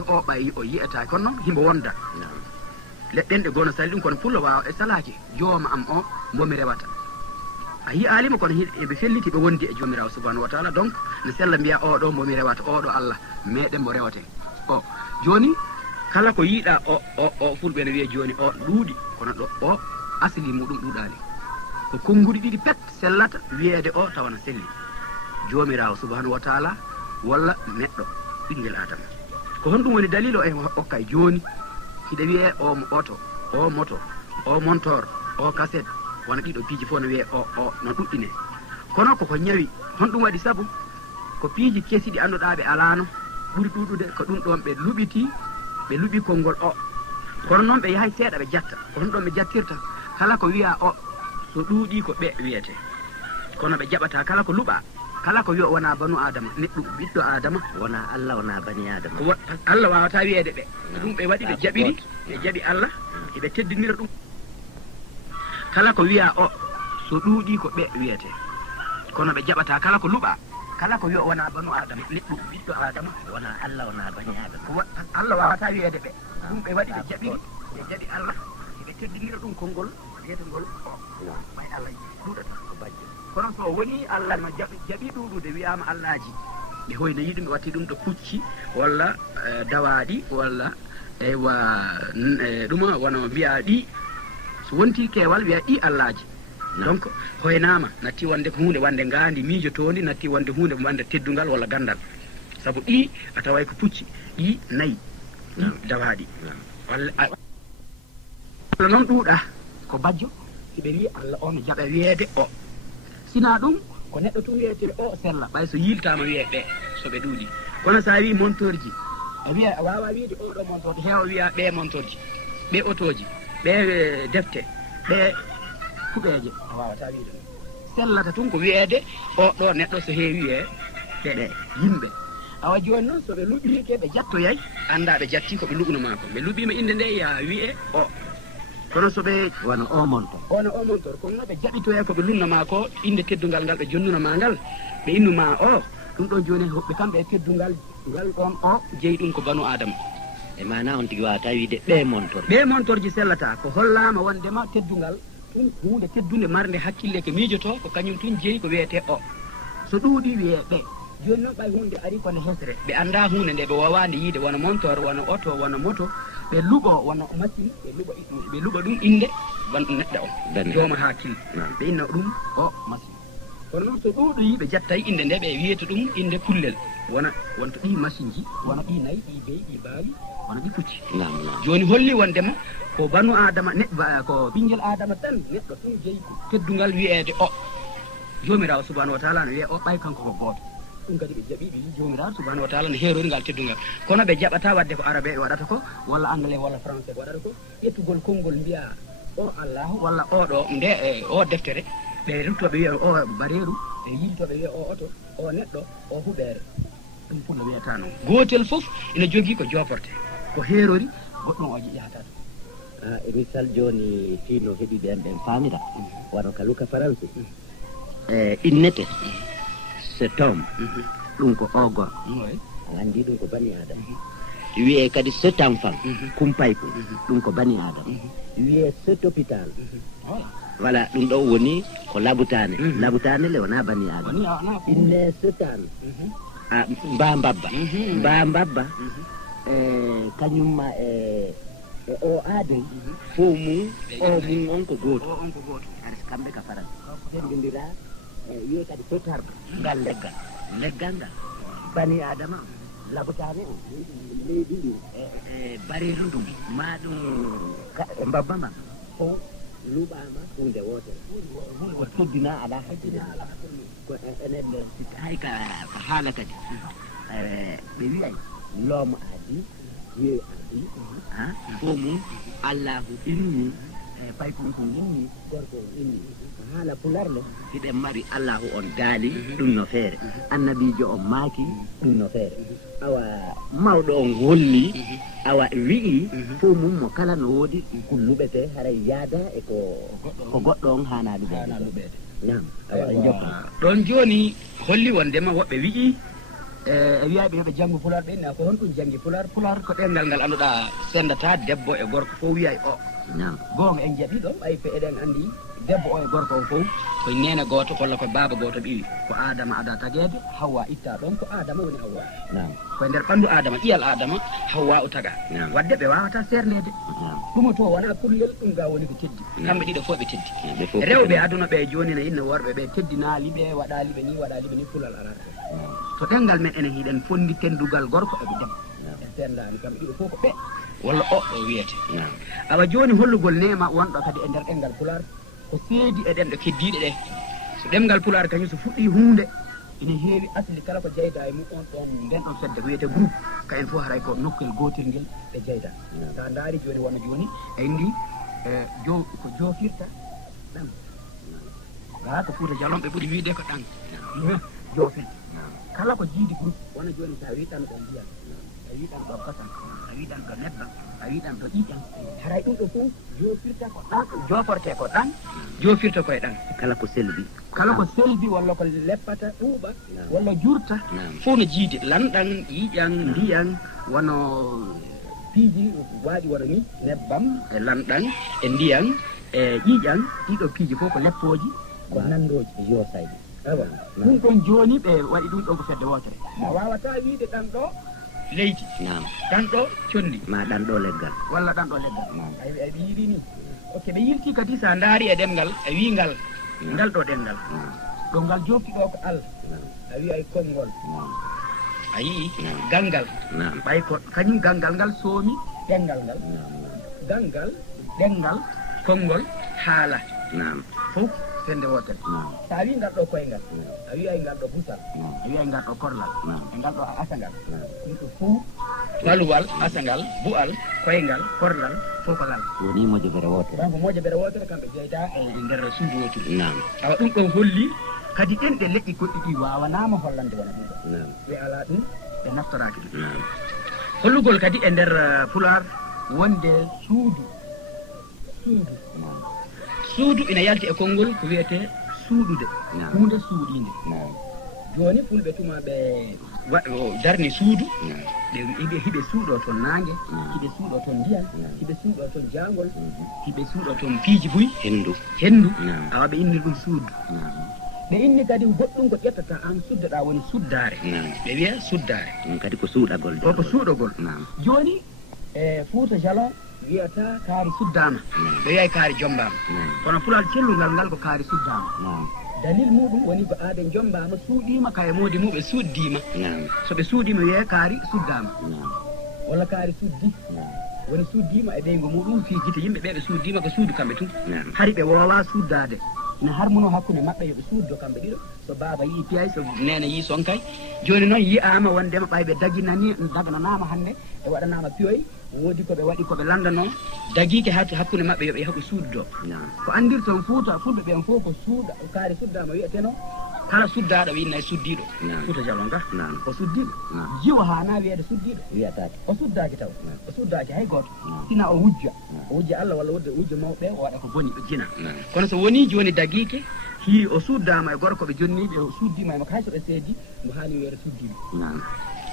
o ɓayi o yiyata kono noon himbo wonda leɗɗen ɗe gono sali ɗum kono pullo wawa e salaki jooma am o momi rewata a yi alima kono eɓe felliti ɓe wondi e jomirawo subhanahu wa taala donc ne sella mbiya oɗo momi rewata oɗo Allah meɗen mo rewate o joni kala ko yiiɗa o fulɓe ne wiya joni o ɗuuɗi kono ɗo o asli muɗum ɗuuɗani ko konnguɗi ɗiɗi pet sellata wiyeede o tawana selli jomirawo subhanahu wa taala walla neɗɗo ɓinguel adama ko honɗum woni dalil o en hokkay joni hiɗe wiye o oto o moto o montor o cassette wona ɗiɗo piiji fof no wiye o no ɗuɗɗine kono koko ñawi honɗum waɗi saabu ko piiji kesi ɗi annduɗa ɓe alano ɓuuri ɗuɗude ko ɗum ɗon ɓe luɓiti ɓe luɓi konngol o kono noon ɓe yahay seeɗa ɓe jatta ko honɗon ɓe jattirta kala ko wiya o so ɗuuɗi ko ɓe wiyete kono ɓe jaɓata kala ko luɓa kala ko wiya wona banu adama neɗɗo ɓiɗɗo adama wona Allah wona bani adama ko Allah wawata wiyeede ɓe ɗum ɓe waɗi ɓe jaɓiri ɓe jaɓi Allah eɓe teddinira ɗum kala ko wiya o so ɗuuɗi ko ɓe wiyete kono ɓe jaɓata kala ko luɓa kala ko wiya wona banu adama neɗɗo ɓiɗɗo adama wona Allah wona bani adama ko Allah wawata wiyeede ɓe ɗum ɓe waɗi ɓe jaɓiri ɓe jaɓi Allah eɓe teddinira ɗum konngol wiyetengol o may Allah ɗuɗata ko bajjo kono so woni Allah no jaɓi ɗuɗude wiyama Allahji ɓe hoyno yiɗi ɓe watti ɗum ɗo pucci walla dawaɗi walla ewa ɗuma wono mbiya ɗi so wonti keewal wiya ɗi Allahji donc hoynama natti wonde ko hunde wonde ngandi miijotodi natti wonde hunde wonde teddungal walla gandal saabu ɗi a taway ko pucci ɗi nayyi ɗi dawaɗi walla noon ɗuuɗa ko bajjo siɓe wi Allah o no jaɓa wiyeede o sina ɗum ko neɗɗo tun wiyete o sella ɓay so yiltama wiye ɓe soɓe ɗuuɗi kono sa wi monteur ji a wiya a wawa wiide oɗo monteur heewa wiya ɓe monteur ji ɓe autoji ɓe defte ɓe kuɓeje a wawata wiide ɗum sellata tun ko wiyeede o ɗo neɗɗo so heewi wiye ɓe yimɓe awa joni noon soɓe luɓirike ɓe jattoyay anda ɓe jatti koɓe luɓno mako ɓe luɓima inde nde ya wiye o kono so ɓe wona o montor wona o montor kono noon ɓe jaɓitoya koɓe lumnama ko inde teddungal ngal ɓe jonnunama ngal ɓe innuma o ɗum ɗon joni hoɓɓe kamɓe e teddungal ngal ɗon o jeeyi ɗum ko banu adama e mana on tigui wawata wiide ɓe montor ɓe montor ji sellata ko hollama wondema teddungal ɗum hunde teddude marde hakkille ko miijoto ko kañum tun jeeyi ko wiyete o so ɗuuɗi wiye ɓe joni noon ɓay hunde ari kone hesre ɓe anda hunde nde ɓe wawande yiide wona montor wona auto wona moto ɓe luɓo wona machine ɓe luɓa ɗum inde banɗo neɗɗo o jooma hakkille ɓe inna ɗum o machine kono noon so ɗuuɗoyi ɓe jattay inde nde ɓe wiyata ɗum inde kullel wonto ɗi machine ji wona ɗi nayyi ɗi beyi ɗi baali wona ɗi pucci joni holli wondema ko banu adama ko ɓinguel adama tan neɗɗo ɗum jeeyi teddungal wiyeede o jomirawo subhanahu wa taala no wiye o ɓay kanko ko gooto ɗum kadi ɓe jaɓi ɓe yi jomirawo subhanahu wa taala no heerori ngal teddungal kono ɓe jaɓata wadde ko arabe ɓe waɗata ko walla anglais walla français ɓe waɗata ko ƴettugol konngol mbiya o allahu walla oɗo nde o deftere ɓe ruttoɓe wiya o bareeru ɓe yiltoɓe wiya o oto o neɗɗo o huɓeere ɗum fullo wiyata noon gotel foof ene jogui ko joporte ko heerori goɗɗum o yahata e misal joni fino heeɓi ɓen famira wano ka luka français innete cet homme ɗum ko ogor a andi ɗum ko bani adama wiye kadi cet enfant kumpayko ɗum ko bani adama wiye cet hôpital voilà ɗum ɗo woni ko labutane labutane le wona bani adama inne setan mba mbabba kañumma e o aadum fo mum o mum on ko goto aɗa kamɓe ka faran hendindira wiye kadi fetarɗo ngal leggal ngal bani adama labutane o leydi ndi e bareeru ndum ma ɗum e mbabba ma o luɓama hunde wotere o toddina ala hakkille ko enen hay ka haala kadi ɓe wiyay loomo aadi wiye aadi fo mum allahu inni pay kon ko inni gorko o inni haala pularle hiɗen mari allahu on daali ɗum no feere annabijo on maaki ɗum no feere awa mawɗo on holli awa wi'i fo mum mo kala no woodi kulluɓete haray yaada e ko goɗɗo on hana luɓede nam awa jokka ɗon joni holli wondema woɓɓe wi'i e wiyaɓe ɓe janggo pular ɓe na ko honɗum jangi pular ko ɗengal ngal annduɗa sendata debbo e gorko fof wiyay o gonga en jaɓi ɗo ɓay eɗen andi debbo o e gorko o fof koye nene goto walla koye baaba goto ɓiwi ko adama ada tagede Hawwa itta ɗon ko adama woni Hawwa koye nder ɓandu adama ƴiyal adama Hawwa o taga wadde ɓe wawata sernede ɗum to wona kullel ɗum ga woni ko teddi kamɓe ɗiɗo fof ɓe teddi rewɓe aduna ɓe joni ne inno worɓe ɓe teddinaliɓe waɗaliɓe ni fulal arata to ɗengal men enen hiɗen fondi tendugal gorko eɓe debbo en sendani kamɓe ɗiɗo fof ko ɓe walla o ɗo wiyete awa joni hollugol nema wonɗo kadi e nder ɗengal pular ko seedi e ɗen ɗo keddiɗe ɗe so ɗemgal pular kañum so fuɗɗi hunde ina heewi asli kala ko jeyda e mum on ɗon nden ɗon fedde ko wiyete groupe ka en fof haray ko nokkel gotel ngel ɓe jeyda sa daari joni wona joni e indi ko joofirta ɗan ga ko Fuuta Jalon ɓe ɓuuri wiide ko ɗan joofirta kala ko jiidi groupe wona joni sa wi ɗan ɗo ndiyam a wi ɗan ɗo kasan a wi ɗan ɗo nebbam a wi ɗan ɗo ƴiƴam haray ɗum ɗo fof joofirta ko ɗan joforte ko ɗan joofirta koye ɗan kala ko selbi walla ko leppata ɗuuɓa walla jurta fof no jiidi lanɗan ƴiƴan ndiyan wono piiji waaɗi wono ni nebbam e lanɗan e ndiyan e ƴiƴan ɗiɗo piiji fof ko leppoji ko nandoji e yosayde awa ɗum ɗon joni ɓe waɗi ɗum ɗon ko fedde wotere a wawata wiide ɗan ɗo leydi ɗan ɗo condi ma ɗan ɗo leggal walla ɗan ɗo leggal ɓe yiɗi ni ok ɓe yilti kadi sa daari e ɗemgal e wi ngal ɗo ɗengal ɗo ngal jofti ɗo ko Allah a wi ay konngol a yii gangal ɓay ko kañum gangal ngal soomi ɗengal ngal gangal ɗengal konngol haala fof fende wotere sa wi ngal ɗo koyngal a wi ay ngal ɗo busal a wi ay ngal ɗo korlal e ngal ɗo asangal ɗum ɗo fof baluwal asangal bu'al koyngal korlal fof ko lal woni mojobere wotere donc mojobere wotere kamɓe jeyda e nder suudu wotudu awa ɗum ɗon holli kadi ɗen ɗe leƴƴi goɗɗi ɗi wawanama hollande wona ɗiɗo ɓe ala ɗum ɓe naftoraki ɗum hollugol kadi e nder pular wonde suudu ina yalti e konngol ko wiyete suuɗude hunde suuɗinde joni fulɓe tuma ɓe darni suudu ɓe hiɓe suuɗo toon nangue hiɓe suuɗo toon ndiyam hiɓe suuɗo toon jangol hiɓe suuɗo toon piiji buy hendu awa ɓe inni ɗum suudu ɓe inni kadi goɗɗum ko ƴettata an suddoɗa woni suddare ɓe wiya suddare kadi ko suuɗagol ko suuɗogol joni e Fuuta Jalon wiyata kaari suddama ɓe wiyay kaari jombama kono fulal cellungal ngal ko kaari suddama dalil muɗum woni ko aade jombama suuɗima kaye modi muɓe suddima so ɓe suuɗima wiye kaari suddama walla kaari suddi woni suddima e ɓeygo muɗum fi gite yimɓe ɓe ɓe suddima ko suudu kamɓe tun hari ɓe wowa suddade ina harmuno hakkude maɓɓe yoɓe suuddo kamɓe ɗiɗo so baaba yii piyay so nene yii sonkay joni noon yiyama wondema ɓayɓe dagananama hande e waɗanama piyoy woodi koɓe waɗi koɓe landano daguike hakkude maɓɓe yoɓe yaha ko suuddo ko andirton Fuuta fulɓe ɓen fof ko suuda kaari suddama wiyeteno kala suddaɗo winna e suddiɗo Fuuta Jalon ga o suddiɗo jiwa hana wiyede suddiɗo wiyatake o suddaki taw o suddaki hay goto sina o wujja Allah walla wujja mawɓe o waɗa ko boni ɓe jina kono so woni joni daguike hi o suddama e gorko ɓe jonniɓe o suddima emo hayso ɓe seedi mo hani wiyede suddiɗo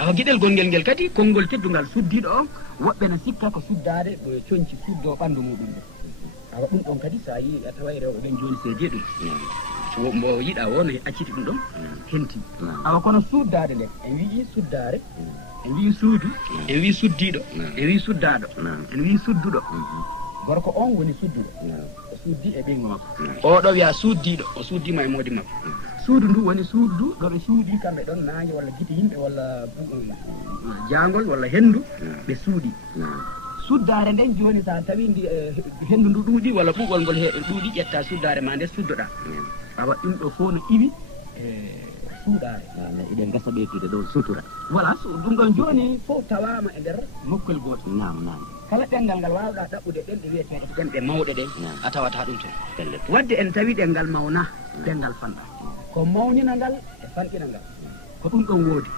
awa gueɗel gonguel ngel kadi konngol teddungal suddiɗo on woɓɓe ne sikka ko suddade ɓe coñci suddo ɓandu muɗum nde awa ɗum ɗon kadi sa yi a taway rewɓe ɓen joni seedi ɗum mbo yiɗa wo no acciti ɗum ɗon henti awa kono suddade nde en wii suddare en wi suudu en wi suddiɗo en wi suddaɗo en wi sudduɗo gorko on woni sudduɗo o suddi e ɓeygu makko oɗo wiya suddiɗo o suddima e modi makko suudu ndu woni suudu ɗo ɓe suuɗi kamɓe ɗon nangue walla guite yimɓe walla jangol walla hendu ɓe suuɗi suddare nden joni sa tawi ndi hendu ndu ɗuuɗi walla ɓuuɓol ngol ɗuuɗi ƴetta suddare ma nde suddoɗa awa ɗum ɗo fof no iwi suuɗare eɗen gasa ɓeytude ɗo sutura voilà ɗum ɗon joni fof tawama e nder nokkuel gotel kala ɗengal ngal wawɗa ɗaɓɓude ɗen ɗe wiyeteɗe ɗenɗe mawɗe ɗen a tawata ɗum toon wadde en tawi ɗengal mawna ɗengal fanɗa ko mawnina ngal e fanɗina ngal ko ɗum ɗon woodi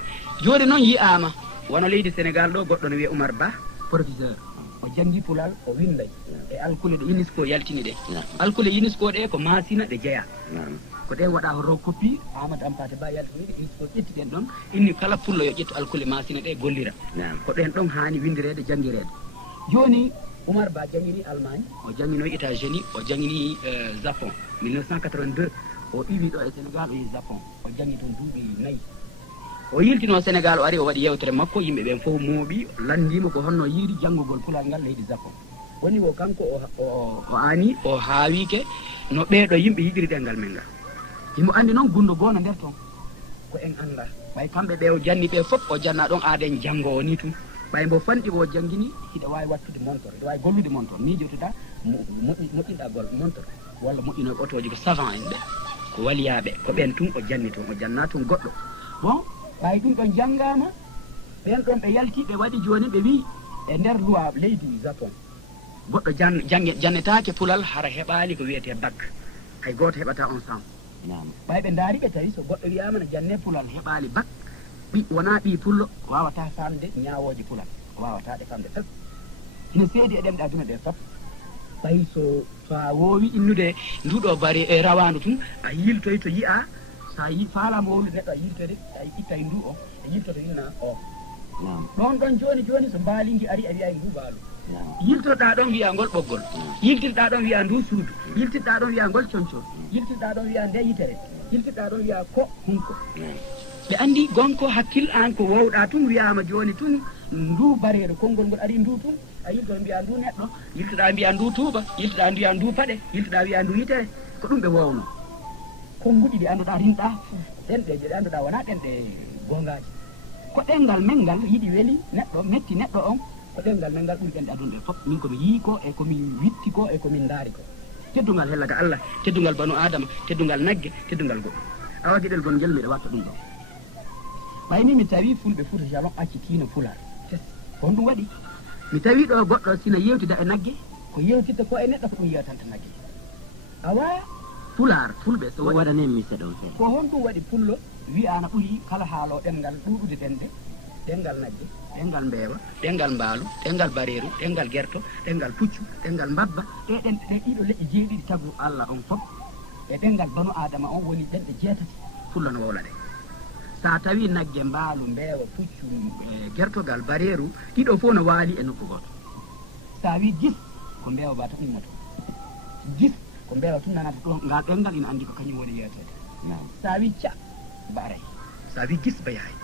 joni noon yiyama wono leydi Sénégal ɗo goɗɗo no wiye Oumar Ba professeur o jangi pulal o winday e alkule ɗe UNESCO yaltini ɗe alkule UNESCO ɗe ko masina ɗe jeeya ko ɗen waɗa recopie Amadou Hampâté Bâ yaltiniɗe il faut ƴettiten ɗon inni kala pullo yo ƴettu alkule masine ɗe gollira ko ɗen ɗon hani windirede jangguirede joni Oumar Ba jangini Allemagne o janginoy États-Unis o jangini Japon 1982 o iwi ɗo e Sénégal o yi Japon o jangi toon duuɓi 4 o yiltino Sénégal o ari o waɗi yewtere makko yimɓe ɓen fof mooɓi landimo ko honno yiiri janngugol pulal ngal leydi Japon woni o kanko o ani o haawike no ɓeeɗo yimɓe yiɗiri ɗengal men ngal himo andi noon gundo gono nder toon ko en anda ɓay kamɓe ɓe o janni ɓe fof o janna ɗon aaden janngowo ni tun ɓay mbo fanɗi o janngini hiɗa wawi wattude montor hiɗa wawi gollude montor miijotoɗa moƴƴinɗa gol montor walla moƴƴinoɓe otoji ko savant en ɓe ko waliyaɓe ko ɓen tun o janni toon o janna tun goɗɗo bon ɓay ɗum ɗon janngama ɓen ɗon ɓe yalti ɓe waɗi joni ɓe wi e nder loi leydi Japon goɗɗo jannetake pulal hara heɓali ko wiyete bac hay goto heɓata on sam ɓay ɓe daari ɓe tawi so goɗɗo wiyama no janne pulal heɓali bac wona ɓi pullo wawata famde ñawoje pulal wawata ɗe famde fes ina seedi e ɗemɗe aduna ɗe foof ɓay so a wowi innude nduɗo bari e rawandu tun a yiltoy to yiya sa yi falama wowlude neɗɗo a yiltode a ittay ndu o e yiltoto inna o ɗon ɗon joni so mbaalidi ari a wiya ndu mbaalu yiltoɗa ɗon wiya ngol ɓoggol yiltirɗa ɗon wiya ndu suudu yiltirɗa ɗon wiya ngol concol yiltirɗa ɗon wiya nde yitere yiltirɗa ɗon wiya ko hunko ɓe andi gonko hakkil an ko wowɗa tun wiyama joni tun ndu bareero konngol ngol ari ndu tun a yiltoto mbiya ndu neɗɗo yiltoɗa mbiya ndu tuuba yiltoɗa mbiya ndu paɗe yiltoɗa wiya ndu yitere ko ɗum ɓe wowno konnguɗi ɗi annduɗa rinɗa ɗenɗeje ɗe annduɗa wona ɗenɗe gongaji ko ɗengal men ngal yiɗi weeli neɗɗo metti neɗɗo on ko ɗengal men ngal ɓuri ɗenɗe aduna ɗe fof min komi yii ko e komin witti ko e komin daari ko teddungal hellaga Allah teddungal banu adama teddungal nagge teddungal goɗɗo awa gueɗel gon jalmiɗe watta ɗum ɗo ɓay min mi tawi fulɓe Fouta Jalon accitino pular ko ɗum waɗi mi tawi ɗo goɗɗo sina yewtida e nagge ko yewtitta ko e neɗɗo ko ɗum yewtanta nagge awa pular fulɓe so waɗanen mi seɗon he ko honɗum waɗi pullo wiyana ɓuuri kala haalo ɗengal ɗuɗude ɗenɗe ɗengal nagge ɗengal mbeewa ɗengal mbaalu ɗengal bareeru ɗengal guerto ɗengal puccu ɗengal mbabba ɗe ɗiɗo leƴƴi jeeɗiɗi tagu Allah on fof e ɗengal banu adama on woni ɗenɗe jeetati fullo no wowla ɗe sa tawi nagge mbaalu mbeewa puccu guertogal bareeru ɗiɗo fof no waali e nokku goto sa wi gis ko mbeewa ba tan immoto gis ko mbeewa tun nanata ɗon ngal ɗengal ina andi ko kañum woni yewtede sa wi ca ba aray sa wi gis ba yahay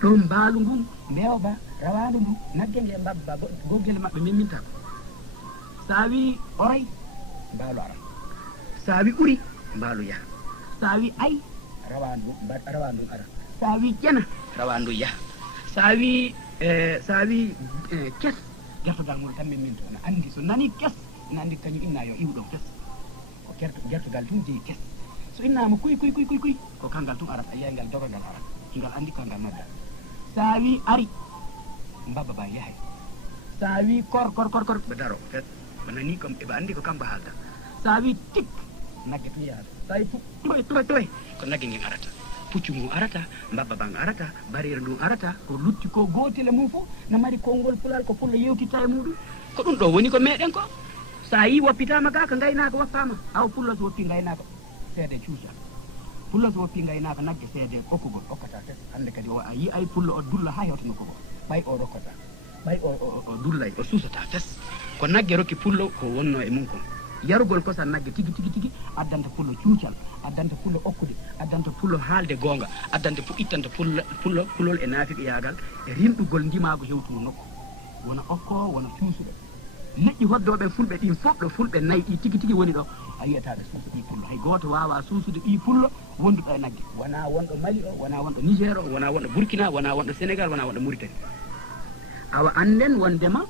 ɗon mbaalu ngun mbeewa ba rawandu ndu nagge nge mbabba goggele maɓɓe memminta ko sa wi oray mbaalu ara sa wi ɓuri mbaalu yaha sa wi ay rawandu ara sa wi ƴena rawandu yaha sa wi kes gertogal mum tan memminto ne andi so nani kes ina andi kañum inna yo iwɗo kes ko gertogal tun jeeyi kes so innama kuy ko kangal tun arata yeygal dogogal arata ngal andi kangal nodda sa wi ari mbabba ba yahay sa wi kor ɓe daro fet ɓe nani kom eɓe andi ko kamɓe haalta sa wi tik nagge tun yahata sa wi toy ko nagge ngen arata puccu ngun arata mbabba ban arata bareere ndun arata ko lutti ko gotile mum fof no mari konngol pulal ko pullo yewtitta e muɗum ko ɗum ɗo woni ko meɗen ko sa yi woppitama ga ko gaynaka woppama aw pullo so woppi gaynaka seede cuusa pullo so woppi gaynaka nagge seede okkugol okkata tes hande kadi a yi ay pullo o dulla ha hewta nokku go ɓay o rokkata ɓay o dullay o suusata tes ko nagge rokki pullo ko wonno e mum kon yarugol kosan nagge tigi addanta pullo cuucal addanta pullo okkude addanta pullo haalde goonga addanta ittanta pullol e naafiqo yaagal e rimɗugol ndimago hewtugo nokku wona okko wona cuusuɗo leƴƴi hoddoɓe fulɓe ɗin fof ɗo fulɓe nayyi ɗi tigi woni ɗo a yiyataɓe suusa ɗi pullo hay goto wawa suusude ɗi pullo wonduɗo e nagge wona wonɗo Mali o wona wonɗo Niger o wona wonɗo Burkina wona wonɗo Sénégal wona wonɗo Mauritanie awa anden wondema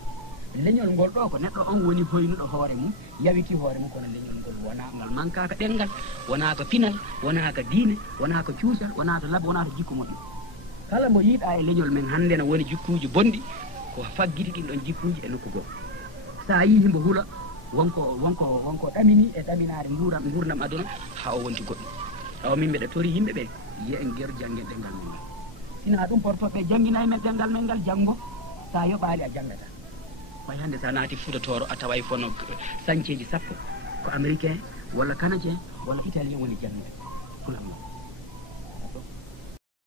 leñol ngol ɗo ko neɗɗo on woni hoynuɗo hoore mum yawiti hoore mum kono leñol ngol wona ngal mankaka ɗengal wona ko pinal wona ko diine wona ko cuusal wona to laabi wona to jikku moƴƴo kala mbo yiiɗa e leñol men hannde no woni jikkuji bonɗi ko faggiti ɗin ɗon jikkuji e nokku goo sa yi himbo huula wonko ɗamini e ɗaminare gurdam aduna ha o wonti goɗɗum tawa min mbeɗa tori yimɓe ɓe yiya en guer janggen ɗengal men ngal sina ɗum portoɓe jangginayi men ɗengal men ngal janggo sa yoɓali a janggata way hannde sa naati Fuutatoro a taway fono sañceji sappo ko américain walla canadien walla italien woni jannuɓe fulam